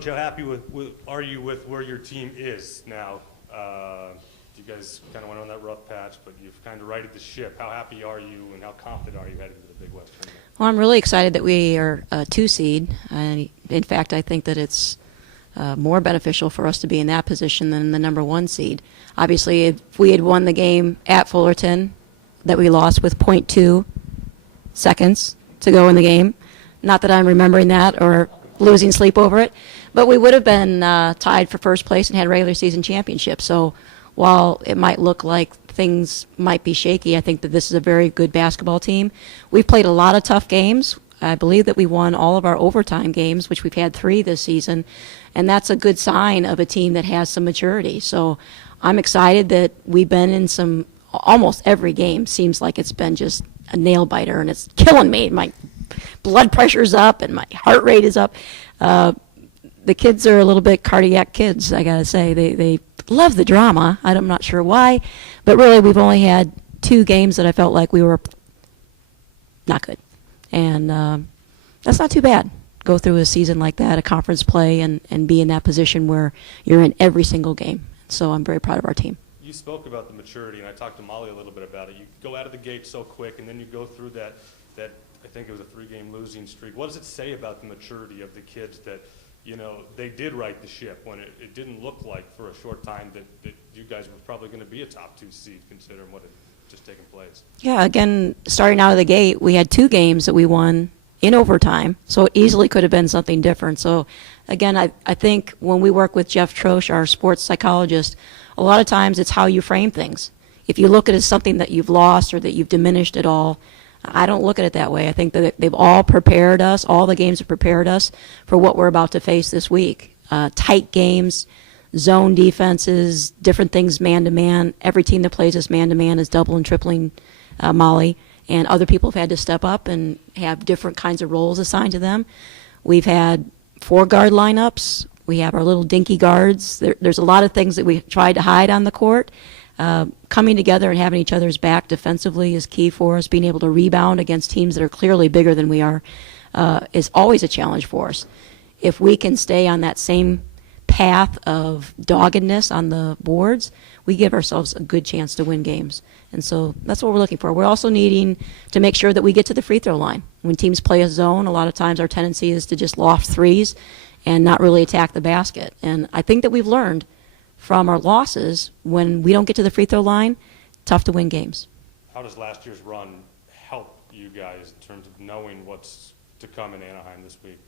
How happy are you with where your team is now? You guys kind of went on that rough patch, but you've kind of righted the ship. How happy are you, and how confident are you heading to the Big West tournament? Well, I'm really excited that we are a 2 seed. And in fact, I think that it's more beneficial for us to be in that position than the number 1 seed. Obviously, if we had won the game at Fullerton that we lost with .2 seconds to go in the game, not that I'm remembering that or losing sleep over it, but we would have been tied for first place and had regular season championship. So while it might look like things might be shaky, I think that this is a very good basketball team. We've played a lot of tough games. I believe that we won all of our overtime games, which we've had 3 this season, and that's a good sign of a team that has some maturity. So I'm excited that we've been in some, almost every game seems like it's been just a nail biter, and it's killing me. My blood pressure's up and my heart rate is up. The kids are a little bit cardiac kids, I gotta say. They love the drama. I'm not sure why, but really we've only had 2 games that I felt like we were not good. And that's not too bad. Go through a season like that, a conference play, and be in that position where you're in every single game. So I'm very proud of our team. You spoke about the maturity, and I talked to Molly a little bit about it. You go out of the gate so quick, and then you go through that I think it was a 3-game losing streak. What does it say about the maturity of the kids that, you know, they did right the ship when it didn't look like for a short time that you guys were probably going to be a top 2 seed considering what had just taken place? Yeah, again, starting out of the gate, we had 2 games that we won in overtime, so it easily could have been something different. So again, I think when we work with Jeff Trosh, our sports psychologist, a lot of times it's how you frame things. If you look at it as something that you've lost or that you've diminished at all, I don't look at it that way. I think that they've all prepared us, all the games have prepared us for what we're about to face this week. Tight games, zone defenses, different things man-to-man. Every team that plays us man-to-man is double and tripling Molly, and other people have had to step up and have different kinds of roles assigned to them. We've had 4-guard lineups. We have our little dinky guards. There's a lot of things that we tried to hide on the court. Coming together and having each other's back defensively is key for us. Being able to rebound against teams that are clearly bigger than we are is always a challenge for us. If we can stay on that same path of doggedness on the boards, we give ourselves a good chance to win games. And so that's what we're looking for. We're also needing to make sure that we get to the free throw line. When teams play a zone, a lot of times our tendency is to just loft threes and not really attack the basket. And I think that we've learned from our losses, when we don't get to the free throw line, tough to win games. How does last year's run help you guys in terms of knowing what's to come in Anaheim this week?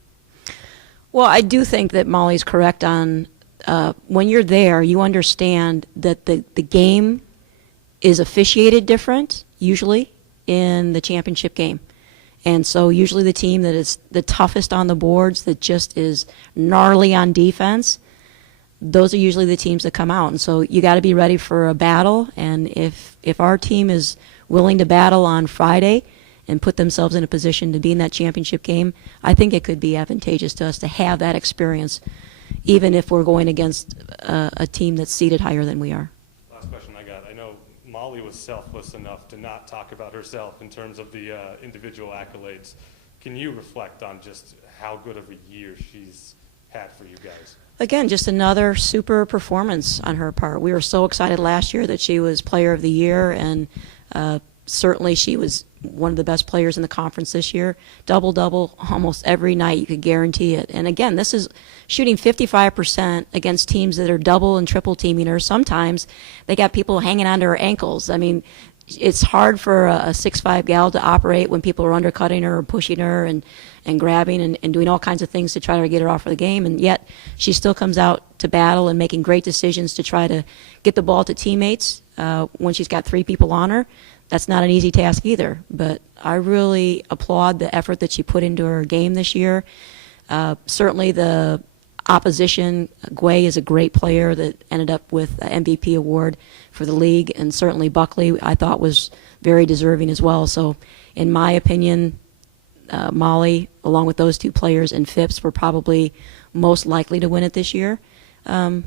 Well, I do think that Molly's correct on when you're there, you understand that the game is officiated different, usually, in the championship game. And so usually the team that is the toughest on the boards, that just is gnarly on defense, those are usually the teams that come out. And so you got to be ready for a battle. And if our team is willing to battle on Friday and put themselves in a position to be in that championship game, I think it could be advantageous to us to have that experience, even if we're going against a team that's seated higher than we are. Last question I got. I know Molly was selfless enough to not talk about herself in terms of the individual accolades. Can you reflect on just how good of a year she's had for you guys? Again, just another super performance on her part. We were so excited last year that she was Player of the Year, and certainly she was one of the best players in the conference this year. Double-double almost every night, you could guarantee it. And again, this is shooting 55% against teams that are double and triple teaming her. Sometimes they got people hanging onto her ankles. I mean, it's hard for a 6'5" gal to operate when people are undercutting her or pushing her and grabbing and doing all kinds of things to try to get her off of the game, and yet she still comes out to battle and making great decisions to try to get the ball to teammates when she's got 3 people on her. That's not an easy task either, but I really applaud the effort that she put into her game this year. Certainly the opposition, Guay is a great player that ended up with an MVP award for the league, and certainly Buckley I thought was very deserving as well. So in my opinion, Molly, along with those 2 players, and Phipps were probably most likely to win it this year. To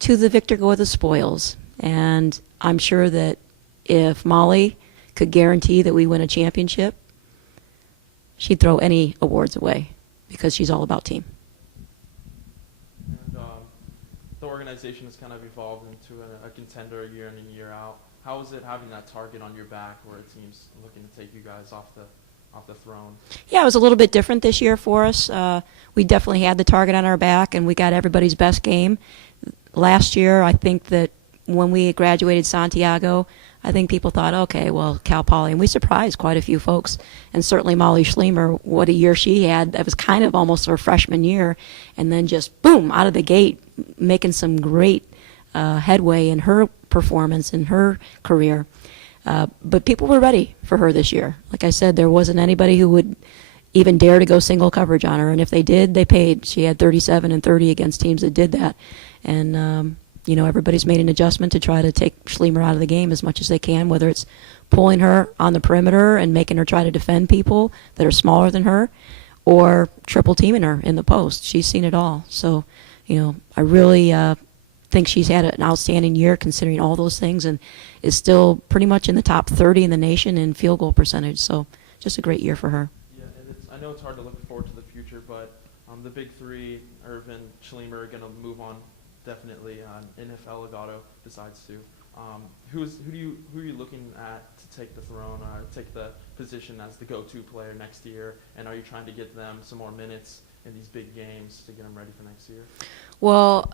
the victor go the spoils, and I'm sure that if Molly could guarantee that we win a championship, she'd throw any awards away because she's all about team. organization has kind of evolved into a contender year in and year out. How is it having that target on your back where a team's looking to take you guys off the throne? Yeah, it was a little bit different this year for us. We definitely had the target on our back, and we got everybody's best game. Last year, I think that when we graduated Santiago, I think people thought, okay, well, Cal Poly, and we surprised quite a few folks, and certainly Molly Schlemer, what a year she had. That was kind of almost her freshman year, and then just, boom, out of the gate, making some great headway in her performance in her career. But people were ready for her this year. Like I said, there wasn't anybody who would even dare to go single coverage on her, and if they did, they paid. She had 37 and 30 against teams that did that, and everybody's made an adjustment to try to take Schlemer out of the game as much as they can, whether it's pulling her on the perimeter and making her try to defend people that are smaller than her, or triple teaming her in the post. She's seen it all. So, I really think she's had an outstanding year considering all those things, and is still pretty much in the top 30 in the nation in field goal percentage. So just a great year for her. Yeah, and I know it's hard to look forward to the future, but the big three, Irvin, Schlemer, are going to move on definitely. And if Elgato decides to, who are you looking at to take the throne, take the position as the go-to player next year? And are you trying to get them some more minutes in these big games to get them ready for next year? Well,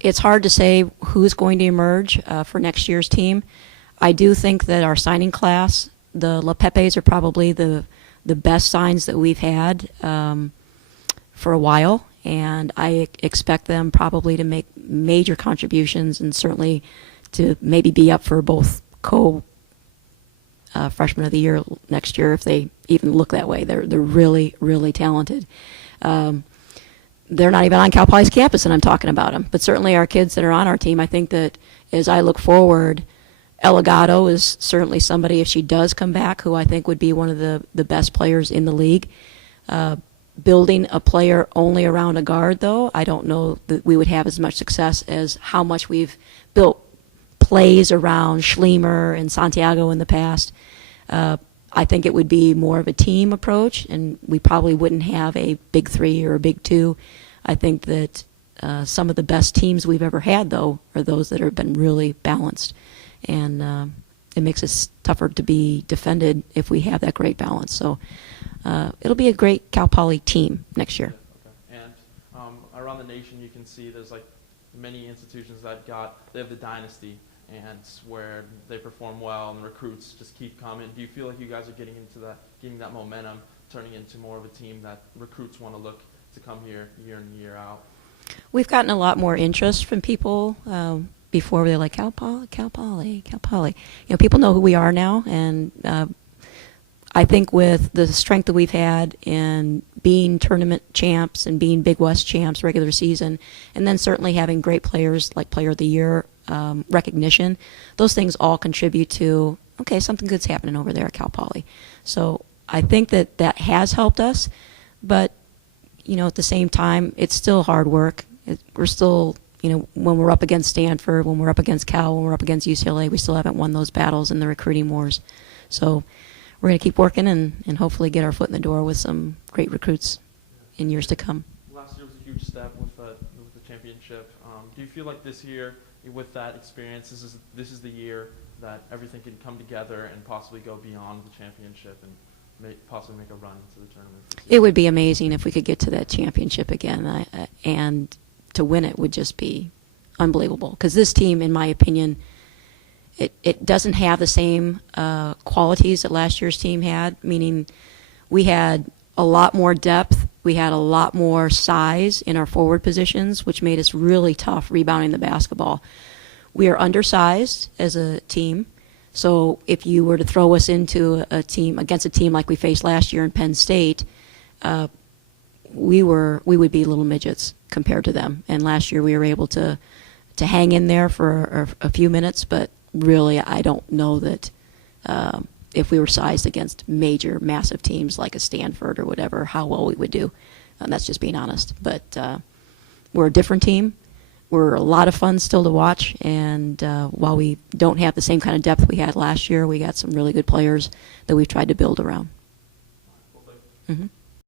it's hard to say who's going to emerge for next year's team. I do think that our signing class, the LePepes, are probably the best signs that we've had for a while, and I expect them probably to make major contributions and certainly to maybe be up for both freshman of the year next year if they even look that way. They're really, really talented. They're not even on Cal Poly's campus, and I'm talking about them. But certainly our kids that are on our team, I think that as I look forward, Elgato is certainly somebody, if she does come back, who I think would be one of the best players in the league. Building a player only around a guard, though, I don't know that we would have as much success as how much we've built plays around Schlemer and Santiago in the past. I think it would be more of a team approach, and we probably wouldn't have a big three or a big two. I think that some of the best teams we've ever had, though, are those that have been really balanced. And it makes us tougher to be defended if we have that great balance. So it'll be a great Cal Poly team next year. Okay. And around the nation, you can see there's like many institutions they have the dynasty, and where they perform well and the recruits just keep coming. Do you feel like you guys are getting that momentum, turning into more of a team that recruits want to look to come here year in, year out? We've gotten a lot more interest from people. Before they're like, Cal Poly, Cal Poly, Cal Poly. People know who we are now, and I think with the strength that we've had in being tournament champs and being Big West champs regular season, and then certainly having great players like Player of the Year recognition, those things all contribute to, okay, something good's happening over there at Cal Poly. So I think that has helped us, but at the same time, it's still hard work. We're still, when we're up against Stanford, when we're up against Cal, when we're up against UCLA, we still haven't won those battles in the recruiting wars. So we're going to keep working and hopefully get our foot in the door with some great recruits in years to come. Last year was a huge step with the championship. Do you feel like this year, with that experience, this is the year that everything can come together and possibly go beyond the championship and possibly make a run into the tournament? It would be amazing if we could get to that championship again, and to win it would just be unbelievable. Because this team, in my opinion, it doesn't have the same qualities that last year's team had, meaning we had a lot more depth, we had a lot more size in our forward positions, which made us really tough rebounding the basketball. We are undersized as a team, so if you were to throw us into against a team like we faced last year in Penn State, we would be little midgets compared to them. And last year we were able to hang in there for a few minutes, but really I don't know that if we were sized against major, massive teams like a Stanford or whatever, how well we would do. And that's just being honest. But we're a different team. We're a lot of fun still to watch, and while we don't have the same kind of depth we had last year, we got some really good players that we've tried to build around. Well,